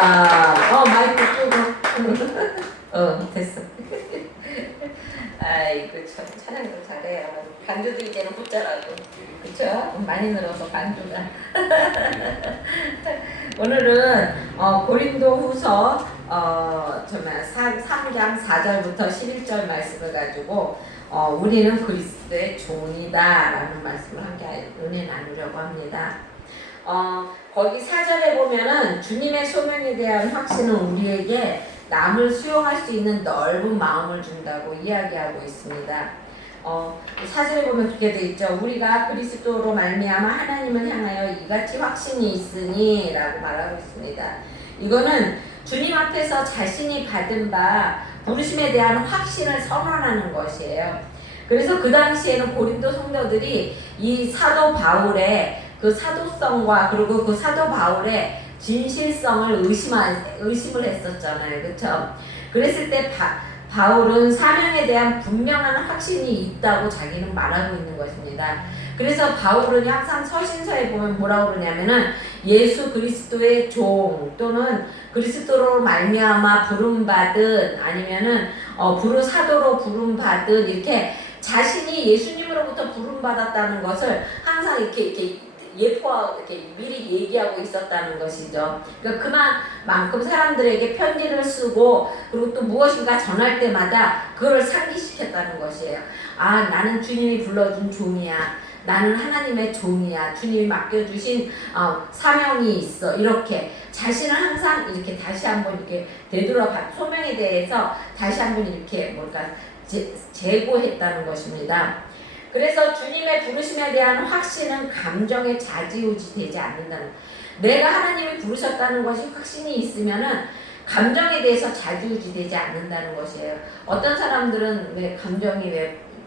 자, 마이크 끄고. 됐어. 아이고, 참, 찬양도 잘해요. 반주도 이제는 붙자라고. 그쵸? 많이 늘어서 반주가. 오늘은, 고린도 후서, 3장 4절부터 11절 말씀을 가지고, 우리는 그리스도의 종이다 라는 말씀을 함께 은혜 나누려고 합니다. 거기 4절에 보면은 주님의 소명에 대한 확신은 우리에게 남을 수용할 수 있는 넓은 마음을 준다고 이야기하고 있습니다. 4절에 보면 그렇게 되어 있죠. 우리가 그리스도로 말미암아 하나님을 향하여 이같이 확신이 있으니 라고 말하고 있습니다. 이거는 주님 앞에서 자신이 받은 바 부르심에 대한 확신을 선언하는 것이에요. 그래서 그 당시에는 고린도 성도들이 이 사도 바울의 그 사도성과 그리고 그 사도 바울의 진실성을 의심을 했었잖아요. 그렇죠? 그랬을 때 바울은 사명에 대한 분명한 확신이 있다고 자기는 말하고 있는 것입니다. 그래서 바울은 항상 서신서에 보면 뭐라고 그러냐면은 예수 그리스도의 종 또는 그리스도로 말미암아 부름받은 아니면은 사도로 부름받은 이렇게 자신이 예수님으로부터 부름받았다는 것을 항상 이렇게 예포하고 이렇게 미리 얘기하고 있었다는 것이죠. 그러니까 그만큼 사람들에게 편지를 쓰고 그리고 또 무엇인가 전할 때마다 그걸 상기시켰다는 것이에요. 아, 나는 주님이 불러준 종이야. 나는 하나님의 종이야. 주님이 맡겨주신 사명이 있어. 이렇게 자신을 항상 이렇게 다시 한번 이렇게 되돌아봐 소명에 대해서 다시 한번 이렇게 재고했다는 것입니다. 그래서 주님의 부르심에 대한 확신은 감정에 좌지우지 되지 않는다는, 내가 하나님이 부르셨다는 것이 확신이 있으면은 감정에 대해서 좌지우지 되지 않는다는 것이에요. 어떤 사람들은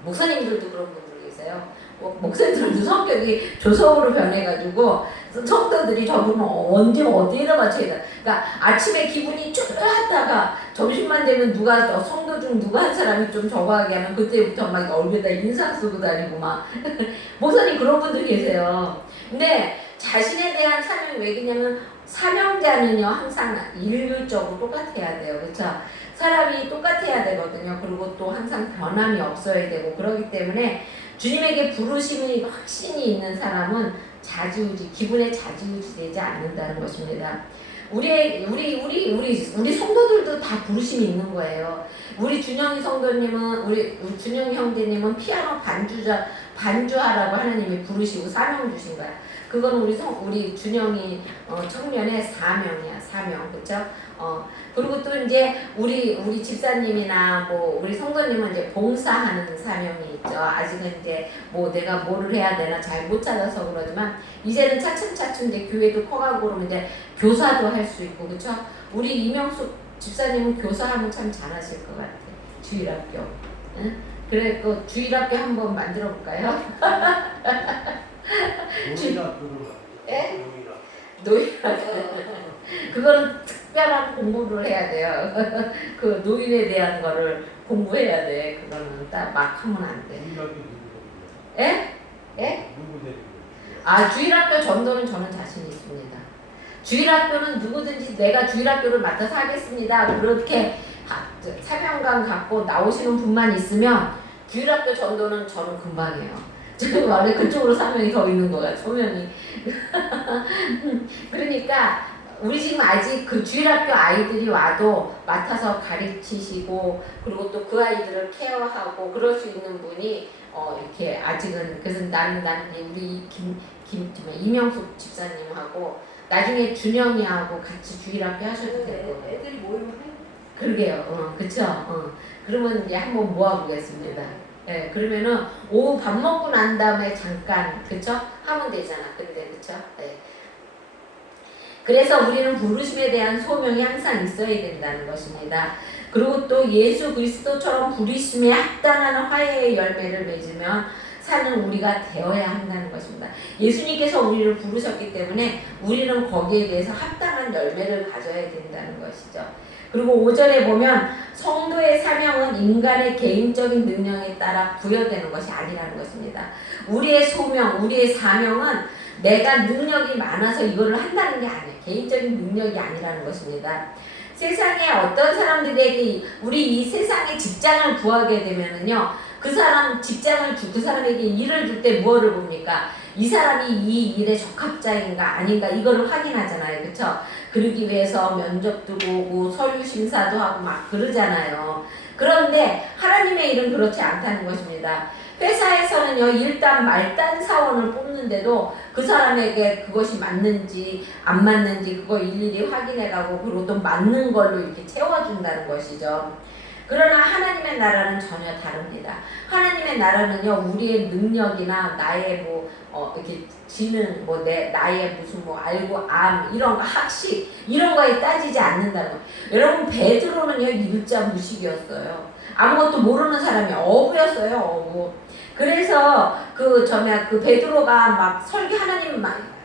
목사님들도 그런 분들 계세요. 목사님들도 성격이 조성으로 변해가지고 성도들이 저보면 언제 어디에다 맞춰야 돼. 그러니까 아침에 기분이 쭈하다가 점심만 되면 성도 중 누가 한 사람이 좀 저거하게 하면 그때부터 막 얼굴에다 인상 쓰고 다니고 막 목사님 그런 분들 계세요. 근데 자신에 대한 사명이 왜 그러냐면 사명자는요 항상 일률적으로 똑같아야 돼요. 그렇죠? 사람이 똑같아야 되거든요. 그리고 또 항상 변함이 없어야 되고 그러기 때문에 주님에게 부르심이 확신이 있는 사람은 기분에 좌지우지 되지 않는다는 것입니다. 우리 성도들도 다 부르심이 있는 거예요. 우리 준영이 성도님은 우리 준영이 형제님은 피아노 반주하라고 하나님이 부르시고 사명 주신 거야. 그건 우리 준영이 청년의 사명 그렇죠? 그리고 또 이제 우리 집사님이나 우리 성도님은 이제 봉사하는 사명이 있죠. 아직은 이제 내가 뭐를 해야 되나 잘 못 찾아서 그러지만 이제는 차츰차츰 이제 교회도 커가고 그러면 이제 교사도 할 수 있고 그렇죠? 우리 이명숙 집사님은 교사하면 참 잘하실 것 같아. 주일학교. 응? 그래 그 주일학교 한번 만들어 볼까요? 예? 노인학교. 그거는 특별한 공부를 해야 돼요. 그 노인에 대한 거를 공부해야 돼. 그거는 딱 막 하면 안 돼. 예? 예? 주일학교 전도는 저는 자신 있습니다. 주일학교는 누구든지 내가 주일학교를 맡아서 하겠습니다. 그렇게 사명감 갖고 나오시는 분만 있으면 주일학교 전도는 저는 금방이에요. 저는 원래 그쪽으로 사명이 더 있는 거야, 소명이. 그러니까 우리 지금 아직 그 주일학교 아이들이 와도 맡아서 가르치시고 그리고 또 그 아이들을 케어하고 그럴 수 있는 분이 이렇게 아직은 그래서 나는 우리 이명숙 집사님하고 나중에 준영이하고 같이 주일학교 하셔도 되고 애들이 모이면 그러게요. 그쵸? 그러면 이제 한번 모아보겠습니다. 예, 그러면은 오후 밥 먹고 난 다음에 잠깐 그쵸? 하면 되잖아. 근데 그쵸? 예. 그래서 우리는 부르심에 대한 소명이 항상 있어야 된다는 것입니다. 그리고 또 예수 그리스도처럼 부르심에 합당한 화해의 열매를 맺으면 사는 우리가 되어야 한다는 것입니다. 예수님께서 우리를 부르셨기 때문에 우리는 거기에 대해서 합당한 열매를 가져야 된다는 것이죠. 그리고 5절에 보면 성도의 사명은 인간의 개인적인 능력에 따라 부여되는 것이 아니라는 것입니다. 우리의 소명, 우리의 사명은 내가 능력이 많아서 이거를 한다는 게 아니에요. 개인적인 능력이 아니라는 것입니다. 세상에 어떤 사람들에게 우리 이 세상에 직장을 구하게 되면은요, 그 사람 직장을 그 사람에게 일을 줄 때 무엇을 봅니까? 이 사람이 이 일에 적합자인가 아닌가 이거를 확인하잖아요, 그렇죠? 그러기 위해서 면접도 보고 서류 심사도 하고 막 그러잖아요. 그런데 하나님의 일은 그렇지 않다는 것입니다. 회사에서는요, 일단 말단 사원을 뽑는데도 그 사람에게 그것이 맞는지 안 맞는지 그거 일일이 확인해가고 그리고 또 맞는 걸로 이렇게 채워준다는 것이죠. 그러나 하나님의 나라는 전혀 다릅니다. 하나님의 나라는요, 우리의 능력이나 나의 이렇게 지능, 나의 무슨 알고 이런 거, 학식, 이런 거에 따지지 않는다는 거. 여러분, 베드로는요, 일자 무식이었어요. 아무것도 모르는 사람이 어부였어요, 어부. 그래서 그 베드로가 막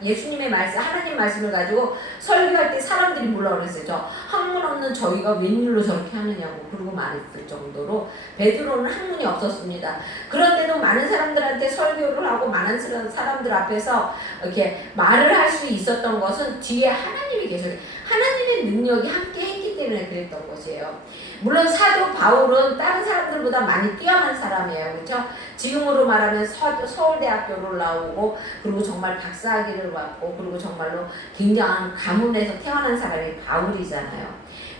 예수님의 말씀, 하나님 말씀을 가지고 설교할 때 사람들이 뭐라 그랬어요? 저 학문 없는 저희가 웬일로 저렇게 하느냐고 그러고 말했을 정도로 베드로는 학문이 없었습니다. 그런데도 많은 사람들한테 설교를 하고 많은 사람들 앞에서 이렇게 말을 할 수 있었던 것은 뒤에 하나님이 계셔요. 하나님의 능력이 함께 했기 때문에 그랬던 것이에요. 물론 사도 바울은 다른 사람들보다 많이 뛰어난 사람이에요. 그렇죠? 지금으로 말하면 서울대학교를 나오고 그리고 정말 박사학위를 받고 그리고 정말로 굉장한 가문에서 태어난 사람이 바울이잖아요.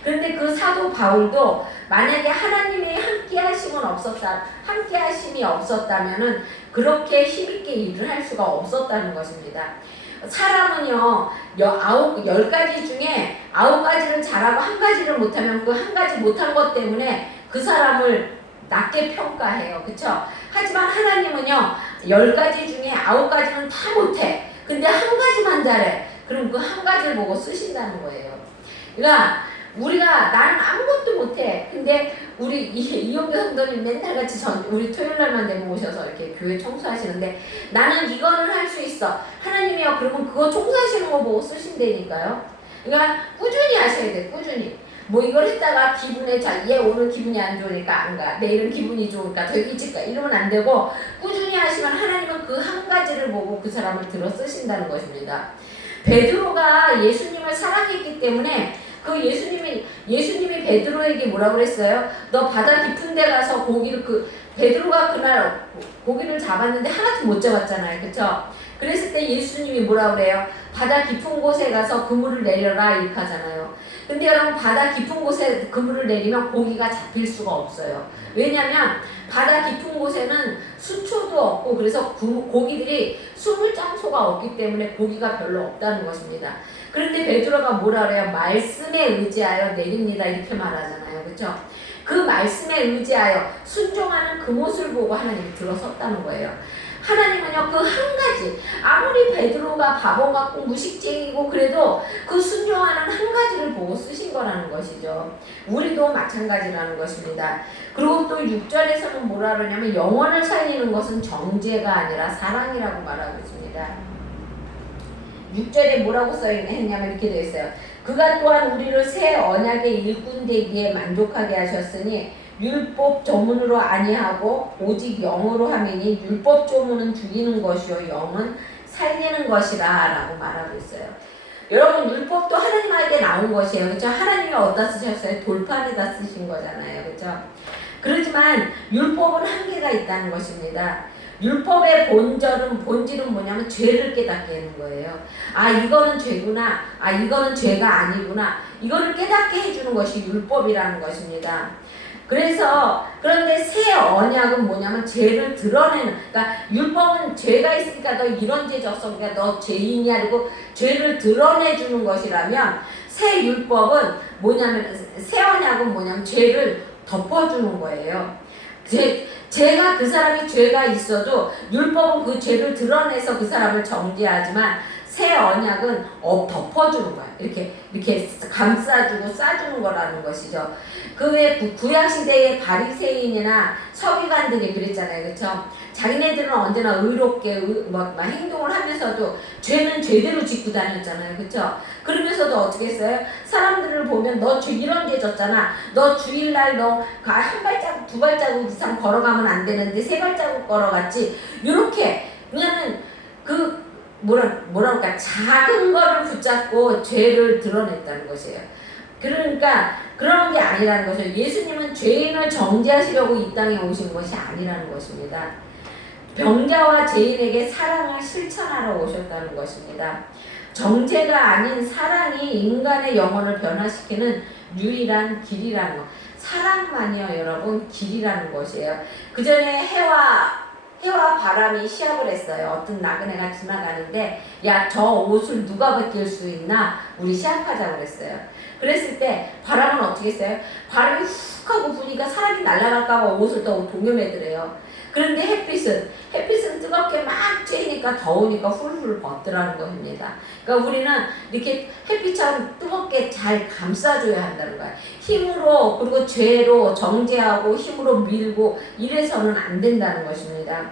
그런데 그 사도 바울도 만약에 하나님의 함께 하심이 없었다면은 그렇게 힘있게 일을 할 수가 없었다는 것입니다. 사람은요, 10가지 중에 9가지를 잘하고 1가지를 못하면 그 1가지 못한 것 때문에 그 사람을 낮게 평가해요. 그쵸? 하지만 하나님은요, 10가지 중에 9가지는 다 못해. 근데 1가지만 잘해. 그럼 그 1가지를 보고 쓰신다는 거예요. 그러니까 우리가 나는 아무것도 못해. 근데 우리 이용교 성도님 맨날 같이 우리 토요일날만 되면 오셔서 이렇게 교회 청소하시는데 나는 이거는 할 수 있어. 하나님이요. 그러면 그거 청소하시는 거 보고 쓰신다니까요. 그러니까 꾸준히 하셔야 돼. 꾸준히. 이걸 했다가 얘 오늘 기분이 안 좋으니까 안 가. 내일은 기분이 좋으니까 더 일찍 가. 이러면 안 되고 꾸준히 하시면 하나님은 그 1가지를 보고 그 사람을 들어 쓰신다는 것입니다. 베드로가 예수님을 사랑했기 때문에 예수님이 베드로에게 뭐라고 그랬어요? 너 바다 깊은 데 가서 베드로가 그날 고기를 잡았는데 하나도 못 잡았잖아요. 그쵸? 그랬을 때 예수님이 뭐라고 그래요? 바다 깊은 곳에 가서 그물을 내려라 이렇게 하잖아요. 근데 여러분 바다 깊은 곳에 그물을 내리면 고기가 잡힐 수가 없어요. 왜냐면 바다 깊은 곳에는 수초도 없고 그래서 고기들이 숨을 장소가 없기 때문에 고기가 별로 없다는 것입니다. 그런데 베드로가 뭐라 그래요? 말씀에 의지하여 내립니다 이렇게 말하잖아요. 그렇죠? 그 말씀에 의지하여 순종하는 그 모습을 보고 하나님이 들어섰다는 거예요. 하나님은요, 그 1가지, 아무리 베드로가 바보 같고 무식쟁이고 그래도 그 순종하는 1가지를 보고 쓰신 거라는 것이죠. 우리도 마찬가지라는 것입니다. 그리고 또 6절에서는 뭐라 그러냐면 영혼을 살리는 것은 정죄가 아니라 사랑이라고 말하고 있습니다. 6절에 뭐라고 써있냐면 이렇게 되어 있어요. 그가 또한 우리를 새 언약의 일꾼 되기에 만족하게 하셨으니 율법 조문으로 아니하고 오직 영으로 함이니 율법 조문은 죽이는 것이요 영은 살리는 것이라 라고 말하고 있어요. 여러분 율법도 하나님에게 나온 것이에요. 그렇죠? 하나님이 어디다 쓰셨어요? 돌판에다 쓰신 거잖아요. 그렇죠? 그렇지만 율법은 한계가 있다는 것입니다. 율법의 본질은 뭐냐면 죄를 깨닫게 하는 거예요. 이거는 죄구나. 이거는 죄가 아니구나. 이거를 깨닫게 해주는 것이 율법이라는 것입니다. 그런데 새 언약은 뭐냐면 죄를 드러내는, 그러니까 율법은 죄가 있으니까 너 이런 죄 졌어. 그러니까 너 죄인이야. 그리고 죄를 드러내주는 것이라면 새 언약은 뭐냐면 죄를 덮어주는 거예요. 그 사람이 죄가 있어도 율법은 그 죄를 드러내서 그 사람을 정죄하지만 새 언약은 덮어주는 거야. 이렇게 감싸주고 싸주는 거라는 것이죠. 그 외 구약시대의 바리새인이나 서기관들이 그랬잖아요. 그렇죠? 자기네들은 언제나 의롭게 행동을 하면서도 죄는 죄대로 짓고 다녔잖아요. 그렇죠? 그러면서도 어떻게 했어요? 사람들을 보면 너 이런 죄 졌잖아. 너 주일날 너 한 발자국 2발자국 이상 걸어가면 안 되는데 3발자국 걸어갔지. 이렇게 그냥은 뭐랄까 작은 거를 붙잡고 죄를 드러냈다는 것이에요. 그러니까 그런 게 아니라는 거죠. 예수님은 죄인을 정죄하시려고 이 땅에 오신 것이 아니라는 것입니다. 병자와 죄인에게 사랑을 실천하러 오셨다는 것입니다. 정죄가 아닌 사랑이 인간의 영혼을 변화시키는 유일한 길이라는 것. 사랑만이요, 여러분, 길이라는 것이에요. 그 전에 해와 바람이 시합을 했어요. 어떤 나그네가 지나가는데, 야, 저 옷을 누가 벗길 수 있나? 우리 시합하자고 그랬어요. 그랬을 때 바람은 어떻게 했어요? 바람이 훅 하고 부니까 사람이 날아갈까봐 옷을 더 동여매더래요. 그런데 햇빛은 뜨겁게 막 쬐니까 더우니까 훌훌 벗더라는 겁니다. 그러니까 우리는 이렇게 햇빛처럼 뜨겁게 잘 감싸줘야 한다는 거예요. 힘으로 그리고 죄로 정죄하고 힘으로 밀고 이래서는 안 된다는 것입니다.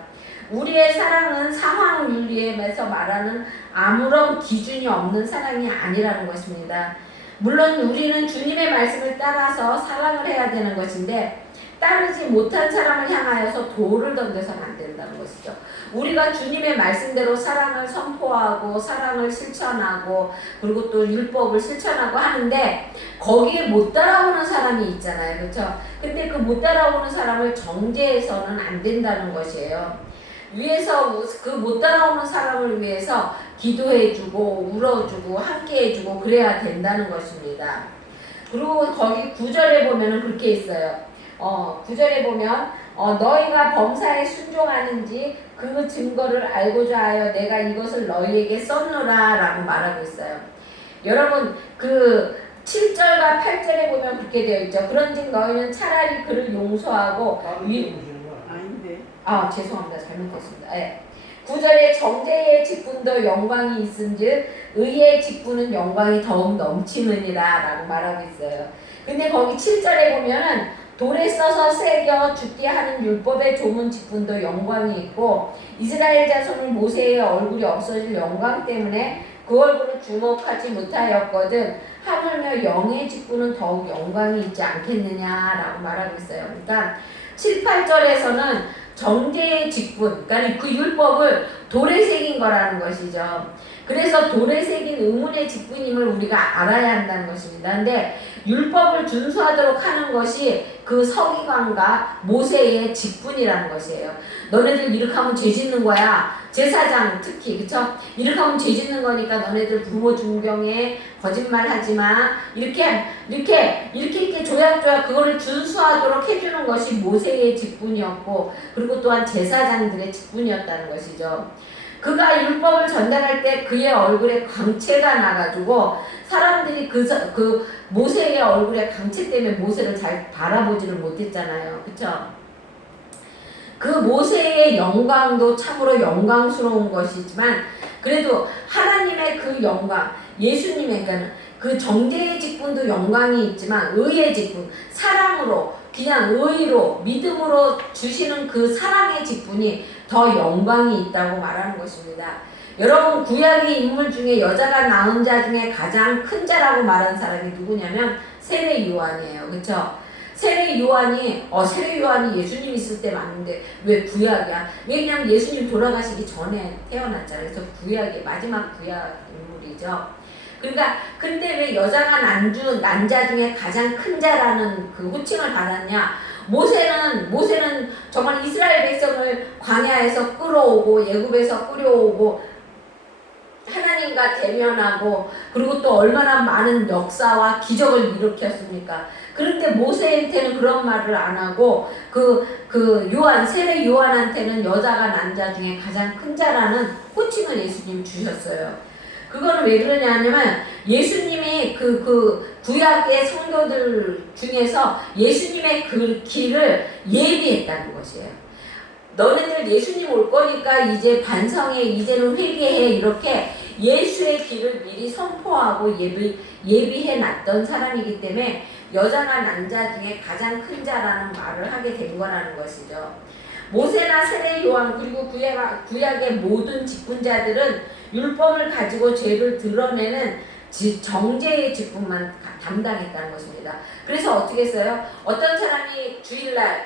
우리의 사랑은 상황 윤리에서 말하는 아무런 기준이 없는 사랑이 아니라는 것입니다. 물론 우리는 주님의 말씀을 따라서 사랑을 해야 되는 것인데 따르지 못한 사람을 향하여서 돌을 던져서는 안 된다는 것이죠. 우리가 주님의 말씀대로 사랑을 선포하고 사랑을 실천하고 그리고 또 율법을 실천하고 하는데 거기에 못 따라오는 사람이 있잖아요. 그렇죠? 근데 그 못 따라오는 사람을 정죄해서는 안 된다는 것이에요. 위에서 그 못 따라오는 사람을 위해서 기도해주고 울어주고 함께해주고 그래야 된다는 것입니다. 그리고 거기 9절에 보면은 그렇게 있어요. 9절에 보면 너희가 범사에 순종하는지 그 증거를 알고자 하여 내가 이것을 너희에게 썼노라 라고 말하고 있어요. 여러분 그 7절과 8절에 보면 그렇게 되어 있죠. 그런즉 너희는 차라리 그를 용서하고 아닌데. 죄송합니다. 잘못했습니다. 네. 9절에 정죄의 직분도 영광이 있은즉 의의 직분은 영광이 더욱 넘치느니라 라고 말하고 있어요. 근데 거기 7절에 보면은 돌에 써서 새겨 죽게 하는 율법의 조문 직분도 영광이 있고 이스라엘 자손은 모세의 얼굴이 없어질 영광 때문에 그 얼굴을 주목하지 못하였거든 하물며 영의 직분은 더욱 영광이 있지 않겠느냐라고 말하고 있어요. 그러니까 7, 8절에서는 정죄의 직분, 그러니까 그 율법을 돌에 새긴 거라는 것이죠. 그래서 돌에 새긴 의문의 직분임을 우리가 알아야 한다는 것입니다. 근데 율법을 준수하도록 하는 것이 그 서기관과 모세의 직분이라는 것이에요. 너네들 이렇게 하면 죄 짓는 거야. 제사장 특히 그쵸? 이렇게 하면 죄 짓는 거니까 너네들 부모 존경해, 거짓말 하지 마. 이렇게 조약조약 그거를 준수하도록 해주는 것이 모세의 직분이었고 그리고 또한 제사장들의 직분이었다는 것이죠. 그가 율법을 전달할 때 그의 얼굴에 광채가 나가지고 사람들이 그 모세의 얼굴에 광채 때문에 모세를 잘 바라보지를 못했잖아요. 그쵸? 그 모세의 영광도 참으로 영광스러운 것이지만 그래도 하나님의 그 영광, 예수님의 그러니까 그 정죄의 직분도 영광이 있지만 의의 직분, 사랑으로 그냥 의로 믿음으로 주시는 그 사랑의 직분이 더 영광이 있다고 말하는 것입니다. 여러분 구약의 인물 중에 여자가 낳은 자 중에 가장 큰 자라고 말한 사람이 누구냐면 세례 요한이에요. 그렇죠? 세례 요한이 예수님 있을 때 맞는데 왜 구약이야? 왜냐면 예수님 돌아가시기 전에 태어났잖아요. 그래서 구약의 마지막 구약 인물이죠. 그러니까 근데 왜 여자가 난 자 중에 가장 큰 자라는 그 호칭을 받았냐? 모세는 정말 이스라엘 백성을 광야에서 끌어오고 애굽에서 끌어오고 하나님과 대면하고 그리고 또 얼마나 많은 역사와 기적을 일으켰습니까? 그런데 모세한테는 그런 말을 안 하고 세례 요한한테는 여자가 난 자 중에 가장 큰 자라는 호칭을 예수님 주셨어요. 그거는 왜 그러냐면 예수님이 그 구약의 성도들 중에서 예수님의 그 길을 예비했다는 것이에요. 너네들 예수님 올 거니까 이제 반성해, 이제는 회개해 이렇게 예수의 길을 미리 선포하고 예비해 놨던 사람이기 때문에 여자가 난 자 중에 가장 큰 자라는 말을 하게 된 거라는 것이죠. 모세나 세례 요한 그리고 구약의 모든 직분자들은 율법을 가지고 죄를 드러내는 정죄의 직분만 담당했다는 것입니다. 그래서 어떻게 했어요? 어떤 사람이 주일날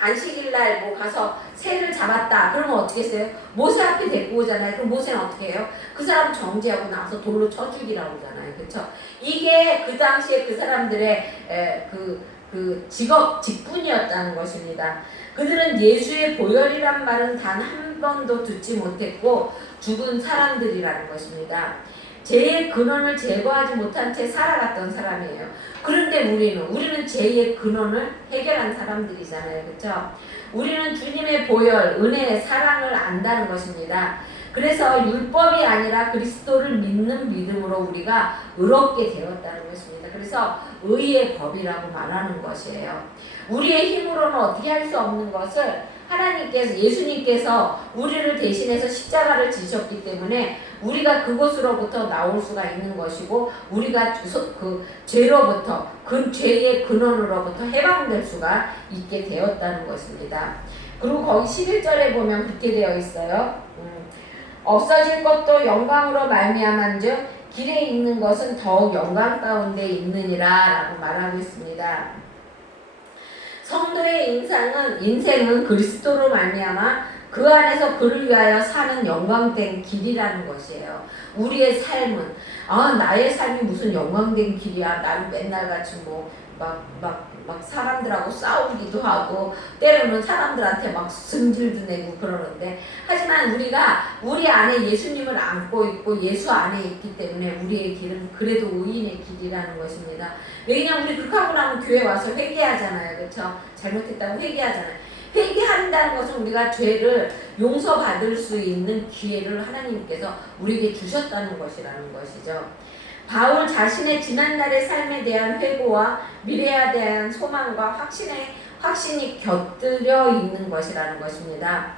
안식일날 뭐 가서 새를 잡았다. 그러면 어떻게 했어요? 모세 앞에 데리고 오잖아요. 그럼 모세는 어떻게 해요? 그 사람 정죄하고 나서 돌로 쳐 죽이라고 하잖아요. 그렇죠? 이게 그 당시에 그 사람들의 그 직분이었다는 것입니다. 그들은 예수의 보혈이란 말은 단 한 번도 듣지 못했고 죽은 사람들이라는 것입니다. 죄의 근원을 제거하지 못한 채 살아갔던 사람이에요. 그런데 우리는 죄의 근원을 해결한 사람들이잖아요. 그렇죠? 우리는 주님의 보혈, 은혜의 사랑을 안다는 것입니다. 그래서 율법이 아니라 그리스도를 믿는 믿음으로 우리가 의롭게 되었다는 것입니다. 그래서 의의 법이라고 말하는 것이에요. 우리의 힘으로는 어떻게 할 수 없는 것을 예수님께서 우리를 대신해서 십자가를 지셨기 때문에 우리가 그곳으로부터 나올 수가 있는 것이고 우리가 그 죄로부터 그 죄의 근원으로부터 해방될 수가 있게 되었다는 것입니다. 그리고 거기 11절에 보면 그렇게 되어 있어요. 없어질 것도 영광으로 말미암은즉 길에 있는 것은 더욱 영광 가운데 있느니라 라고 말하고 있습니다. 성도의 인생은 그리스도로 말미암아 그 안에서 그를 위하여 사는 영광된 길이라는 것이에요. 우리의 삶은 나의 삶이 무슨 영광된 길이야. 나는 맨날 같이 막 사람들하고 싸우기도 하고 때로는 사람들한테 막 승질도 내고 그러는데 하지만 우리가 우리 안에 예수님을 안고 있고 예수 안에 있기 때문에 우리의 길은 그래도 의인의 길이라는 것입니다. 왜냐하면 우리 그렇게 하고 나면 교회 와서 회개하잖아요. 그렇죠? 잘못했다고 회개하잖아요. 회개한다는 것은 우리가 죄를 용서받을 수 있는 기회를 하나님께서 우리에게 주셨다는 것이라는 것이죠. 바울 자신의 지난날의 삶에 대한 회고와 미래에 대한 소망과 확신이 곁들여 있는 것이라는 것입니다.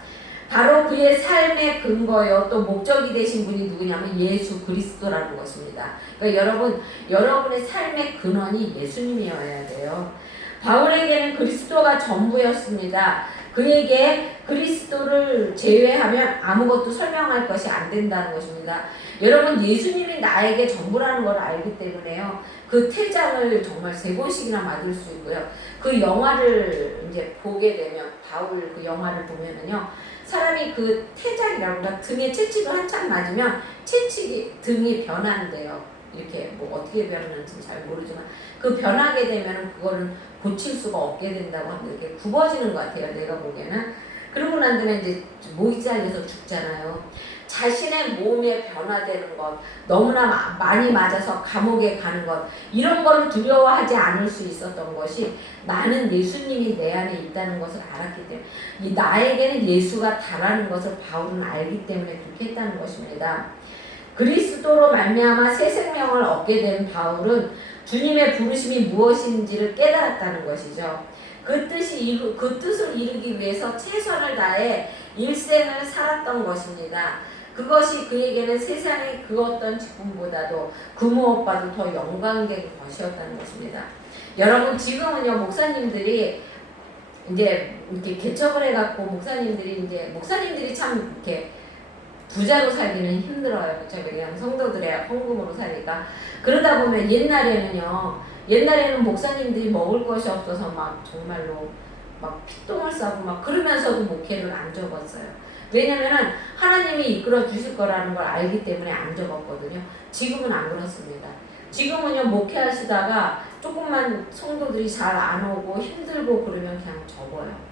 바로 그의 삶의 근거요 또 목적이 되신 분이 누구냐면 예수 그리스도라는 것입니다. 그러니까 여러분의 삶의 근원이 예수님이어야 돼요. 바울에게는 그리스도가 전부였습니다. 그에게 그리스도를 제외하면 아무것도 설명할 것이 안 된다는 것입니다. 여러분 예수님이 나에게 전부라는 걸 알기 때문에요. 그 태장을 정말 3번씩이나 맞을 수 있고요. 그 영화를 이제 보게 되면 바울 그 영화를 보면은요. 사람이 그 태장이라고 그러니까 등에 채찍을 한창 맞으면 등이 변한대요. 이렇게 뭐 어떻게 변하는지 잘 모르지만 그 변하게 되면은 그거는 고칠 수가 없게 된다고 합니다. 이렇게 굽어지는 것 같아요. 내가 보기에는. 그러고 난 다음에 이제 목이 잘려서 죽잖아요. 자신의 몸에 변화되는 것, 너무나 많이 맞아서 감옥에 가는 것, 이런 거를 두려워하지 않을 수 있었던 것이 나는 예수님이 내 안에 있다는 것을 알았기 때문에 이 나에게는 예수가 다라는 것을 바울은 알기 때문에 그렇게 했다는 것입니다. 그리스도로 말미암아 새 생명을 얻게 된 바울은 주님의 부르심이 무엇인지를 깨달았다는 것이죠. 그 뜻을 이루기 위해서 최선을 다해 일생을 살았던 것입니다. 그것이 그에게는 세상의 그 어떤 직분보다도 그 무엇과도 더 영광된 것이었다는 것입니다. 여러분 지금은요 목사님들이 이제 이렇게 개척을 해갖고 목사님들이 참 이렇게 부자로 살기는 힘들어요. 그렇죠? 그냥 성도들의 헌금으로 살니까. 그러다 보면 옛날에는 목사님들이 먹을 것이 없어서 막 정말로 막 피똥을 싸고 막 그러면서도 목회를 안 접었어요. 왜냐면은 하나님이 이끌어 주실 거라는 걸 알기 때문에 안 접었거든요. 지금은 안 그렇습니다. 지금은요 목회하시다가 조금만 성도들이 잘 안 오고 힘들고 그러면 그냥 접어요.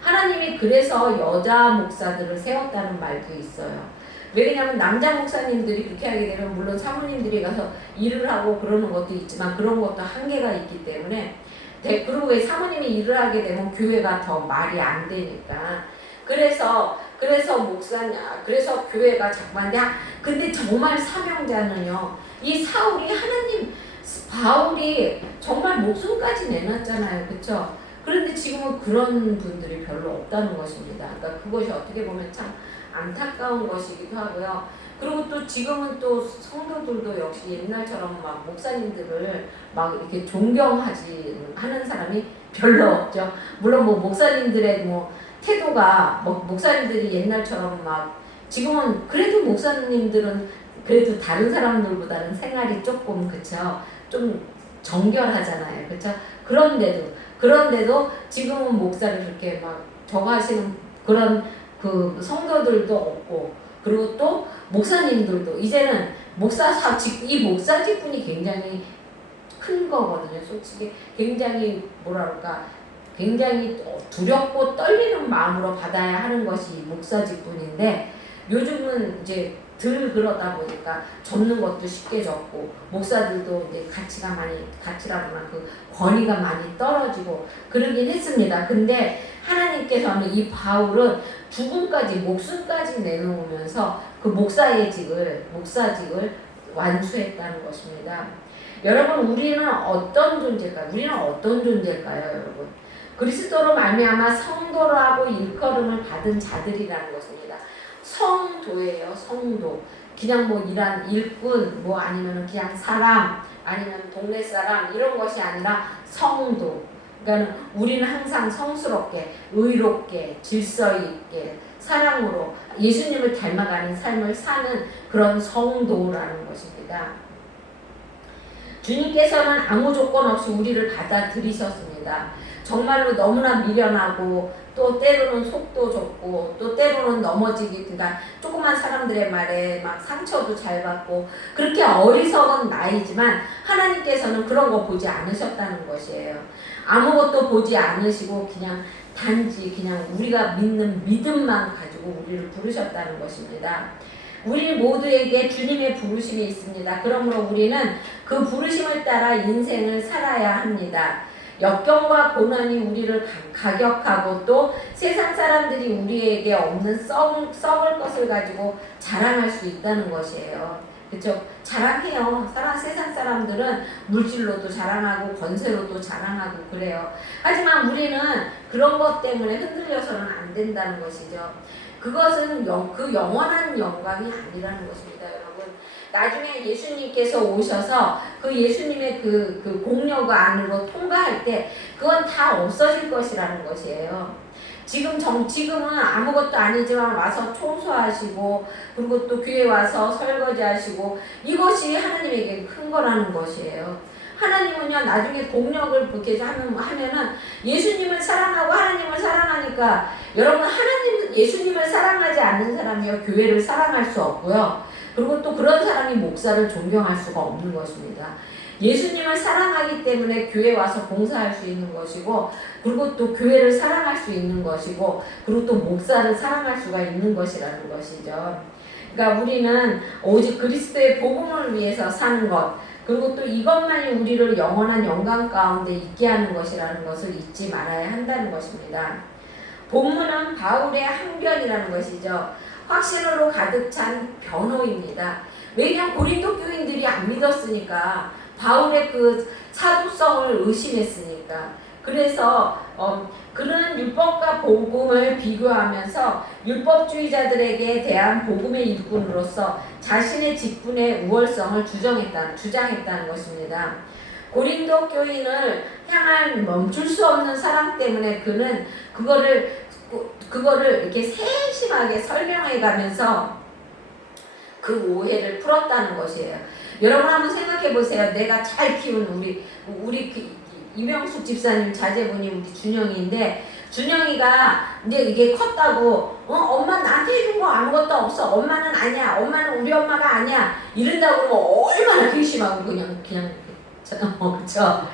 하나님이 그래서 여자 목사들을 세웠다는 말도 있어요. 왜냐하면 남자 목사님들이 그렇게 하게 되면 물론 사모님들이 가서 일을 하고 그러는 것도 있지만 그런 것도 한계가 있기 때문에 그리고 왜 사모님이 일을 하게 되면 교회가 더 말이 안 되니까 그래서 교회가 자꾸만 근데 정말 사명자는요 이 바울이 정말 목숨까지 내놨잖아요. 그렇죠? 그런데 지금은 그런 분들이 별로 없다는 것입니다. 그러니까 그것이 어떻게 보면 참 안타까운 것이기도 하고요. 그리고 또 지금은 또 성도들도 역시 옛날처럼 막 목사님들을 막 이렇게 존경하는 사람이 별로 없죠. 물론 뭐 목사님들의 태도가 목사님들이 옛날처럼 막 지금은 그래도 목사님들은 그래도 다른 사람들보다는 생활이 조금 그쵸 좀 정결하잖아요. 그렇죠? 그런데도 지금은 목사를 그렇게 막 저거 하시는 그런 그 성도들도 없고, 그리고 또 목사님들도 이제는 이 목사 직분이 굉장히 큰 거거든요. 솔직히 굉장히 뭐랄까 굉장히 두렵고 떨리는 마음으로 받아야 하는 것이 목사 직분인데, 요즘은 이제 덜 그러다 보니까 접는 것도 쉽게 접고, 목사들도 이제 가치라거나 그 권위가 많이 떨어지고 그러긴 했습니다. 근데 하나님께서는 이 바울은 죽음까지 목숨까지 내놓으면서 그 목사직을 완수했다는 것입니다. 여러분, 우리는 어떤 존재일까요, 여러분? 그리스도로 말미암아 성도라고 일컬음을 받은 자들이라는 것입니다. 성도예요, 성도. 그냥 뭐 일꾼, 뭐 아니면 그냥 사람, 아니면 동네 사람 이런 것이 아니라 성도. 그러니까 우리는 항상 성스럽게, 의롭게, 질서 있게, 사랑으로 예수님을 닮아가는 삶을 사는 그런 성도라는 것입니다. 주님께서는 아무 조건 없이 우리를 받아들이셨습니다. 정말로 너무나 미련하고, 또 때로는 속도 좁고, 또 때로는 넘어지기, 그러니까 조그만 사람들의 말에 막 상처도 잘 받고, 그렇게 어리석은 나이지만 하나님께서는 그런 거 보지 않으셨다는 것이에요. 아무것도 보지 않으시고 단지 우리가 믿는 믿음만 가지고 우리를 부르셨다는 것입니다. 우리 모두에게 주님의 부르심이 있습니다. 그러므로 우리는 그 부르심을 따라 인생을 살아야 합니다. 역경과 고난이 우리를 가격하고, 또 세상 사람들이 우리에게 없는 썩을 것을 가지고 자랑할 수 있다는 것이에요. 그렇죠? 자랑해요. 세상 사람들은 물질로도 자랑하고 권세로도 자랑하고 그래요. 하지만 우리는 그런 것 때문에 흔들려서는 안 된다는 것이죠. 그것은 그 영원한 영광이 아니라는 것입니다, 여러분. 나중에 예수님께서 오셔서 그 예수님의 그 공력 안으로 통과할 때 그건 다 없어질 것이라는 것이에요. 지금은 아무것도 아니지만 와서 청소하시고, 그리고 또 교회 와서 설거지하시고, 이것이 하나님에게 큰 거라는 것이에요. 하나님은요, 나중에 공력을 그렇게 하면은 예수님을 사랑하고 하나님을 사랑하니까, 여러분, 예수님을 사랑하지 않는 사람이요, 교회를 사랑할 수 없고요. 그리고 또 그런 사람이 목사를 존경할 수가 없는 것입니다. 예수님을 사랑하기 때문에 교회 와서 봉사할 수 있는 것이고, 그리고 또 교회를 사랑할 수 있는 것이고, 그리고 또 목사를 사랑할 수가 있는 것이라는 것이죠. 그러니까 우리는 오직 그리스도의 복음을 위해서 사는 것, 그리고 또 이것만이 우리를 영원한 영광 가운데 있게 하는 것이라는 것을 잊지 말아야 한다는 것입니다. 본문은 바울의 항변이라는 것이죠. 확신으로 가득 찬 변호입니다. 왜냐하면 고린도 교인들이 안 믿었으니까, 바울의 그 사도성을 의심했으니까. 그래서 그는 율법과 복음을 비교하면서 율법주의자들에게 대한 복음의 일꾼으로서 자신의 직분의 우월성을 주장했다는 것입니다. 고린도 교인을 향한 멈출 수 없는 사랑 때문에 그는 그거를 이렇게 세심하게 설명해 가면서 그 오해를 풀었다는 것이에요. 여러분 한번 생각해 보세요. 내가 잘 키운 우리 이명숙 집사님 자제분이 우리 준영이인데, 준영이가 이제 이게 컸다고, 엄마 나한테 해준 거 아무것도 없어, 엄마는 아니야, 엄마는 우리 엄마가 아니야, 이런다고 그러면 얼마나 괘씸하고 그냥 그렇죠.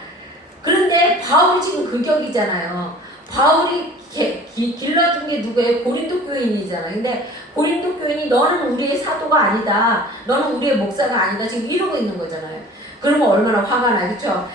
그런데 바울이 지금 그 격이잖아요. 바울이 길러준 게 누구예요? 고린도 교인이잖아. 근데 고린도 교인이 너는 우리의 사도가 아니다, 너는 우리의 목사가 아니다, 지금 이러고 있는 거잖아요. 그러면 얼마나 화가 나, 그쵸?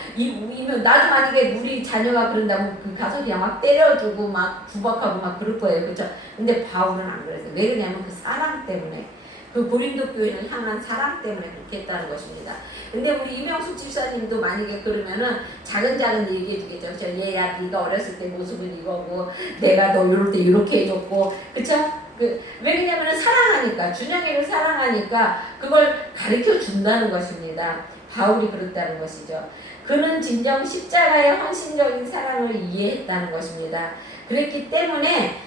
나도 만약에 우리 자녀가 그런다면 가서 그냥 막 때려주고 막 구박하고 막 그럴 거예요, 그쵸? 근데 바울은 안 그랬어요. 왜 그러냐면 그 사랑 때문에, 그 고린도 교인을 향한 사랑 때문에 그렇게 했다는 것입니다. 근데 우리 이명숙 집사님도 만약에 그러면은 작은 얘기해 주겠죠. 그쵸? 얘야, 네가 어렸을 때 모습은 이거고, 내가 너 이럴 때 이렇게 해줬고, 그쵸? 왜 그러냐면 사랑하니까, 준영이를 사랑하니까 그걸 가르쳐 준다는 것입니다. 바울이 그렇다는 것이죠. 그는 진정 십자가의 헌신적인 사랑을 이해했다는 것입니다. 그랬기 때문에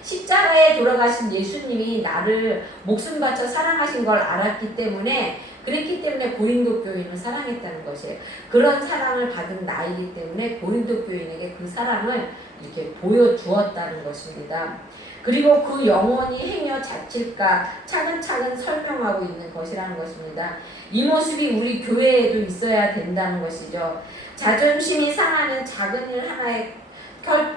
십자가에 돌아가신 예수님이 나를 목숨 바쳐 사랑하신 걸 알았기 때문에 그랬기 때문에 고린도 교인을 사랑했다는 것이에요. 그런 사랑을 받은 나이기 때문에 고린도 교인에게 그 사랑을 이렇게 보여주었다는 것입니다. 그리고 그 영원히 행여 자칠까 차근차근 설명하고 있는 것이라는 것입니다. 이 모습이 우리 교회에도 있어야 된다는 것이죠. 자존심이 상하는 작은 일 하나에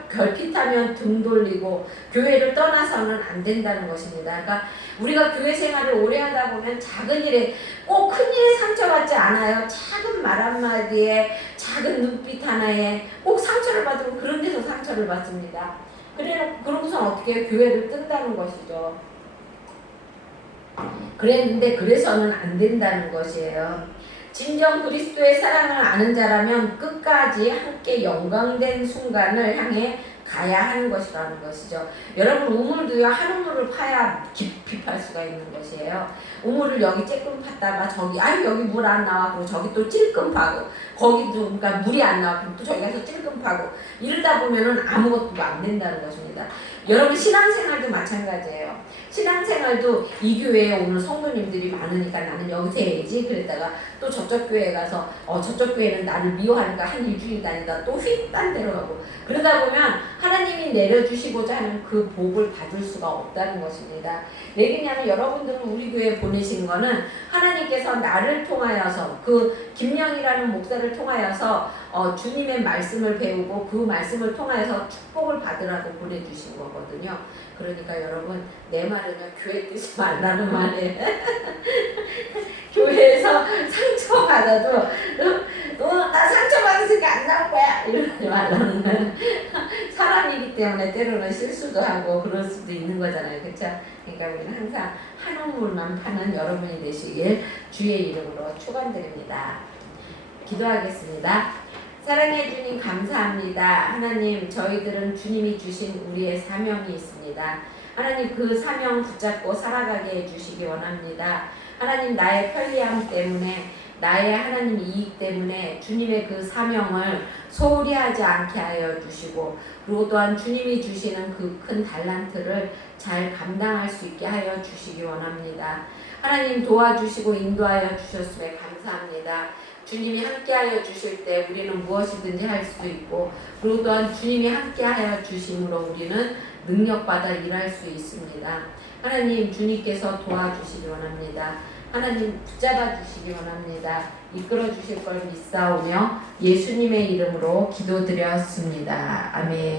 결핍하면 등 돌리고 교회를 떠나서는 안 된다는 것입니다. 그러니까 우리가 교회 생활을 오래 하다 보면 작은 일에 꼭 큰 일에 상처받지 않아요. 작은 말 한마디에 작은 눈빛 하나에 꼭 상처를 받으면 그런 데서 상처를 받습니다. 그러고선 어떻게 교회를 뜬다는 것이죠. 그랬는데 그래서는 안 된다는 것이에요. 진정 그리스도의 사랑을 아는 자라면 끝까지 함께 영광된 순간을 향해 가야 하는 것이라는 것이죠. 여러분 우물도요 한 우물을 파야 깊이 팔 수가 있는 것이에요. 우물을 여기 쬐끔 팠다가 저기 여기 물 안 나와 그리고 저기 또 찔끔 파고 거기도 그러니까 물이 안 나와 그럼 또 저기 가서 찔끔 파고 이러다 보면은 아무것도 안 된다는 것입니다. 여러분 신앙생활도 마찬가지예요. 신앙생활도 이 교회에 오늘 성도님들이 많으니까 나는 여기서 해야지 그랬다가 또 저쪽 교회에 가서 저쪽 교회는 나를 미워하니까 한 일주일 다니다 또 휙 딴 데로 가고 그러다 보면 하나님이 내려주시고자 하는 그 복을 받을 수가 없다는 것입니다. 왜냐하면 여러분들은 우리 교회에 보내신 거는 하나님께서 나를 통하여서 그 김영이라는 목사를 통하여서 주님의 말씀을 배우고 그 말씀을 통하여서 축복을 받으라고 보내주신 거거든요. 그러니까 여러분 내 말은요 교회 뜨지 말라는 말이에요. 교회에서 상처받아도 나 상처받았으니까 안 나올 거야 이러지 말라는 사람이기 때문에 때로는 실수도 하고 그럴 수도 있는 거잖아요. 그렇죠? 그러니까 우리는 항상 한 우물만 파는 여러분이 되시길 주의 이름으로 축원드립니다. 기도하겠습니다. 사랑해 주님 감사합니다. 하나님 저희들은 주님이 주신 우리의 사명이 있습니다. 하나님 그 사명 붙잡고 살아가게 해주시기 원합니다. 하나님 나의 편리함 때문에 나의 하나님 이익 때문에 주님의 그 사명을 소홀히 하지 않게 하여 주시고 그리고 또한 주님이 주시는 그 큰 달란트를 잘 감당할 수 있게 하여 주시기 원합니다. 하나님 도와주시고 인도하여 주셨음에 감사합니다. 주님이 함께하여 주실 때 우리는 무엇이든지 할 수도 있고 그리고 또한 주님이 함께하여 주심으로 우리는 능력받아 일할 수 있습니다. 하나님 주님께서 도와주시기 원합니다. 하나님 붙잡아 주시기 원합니다. 이끌어 주실 걸 믿사오며 예수님의 이름으로 기도드렸습니다. 아멘.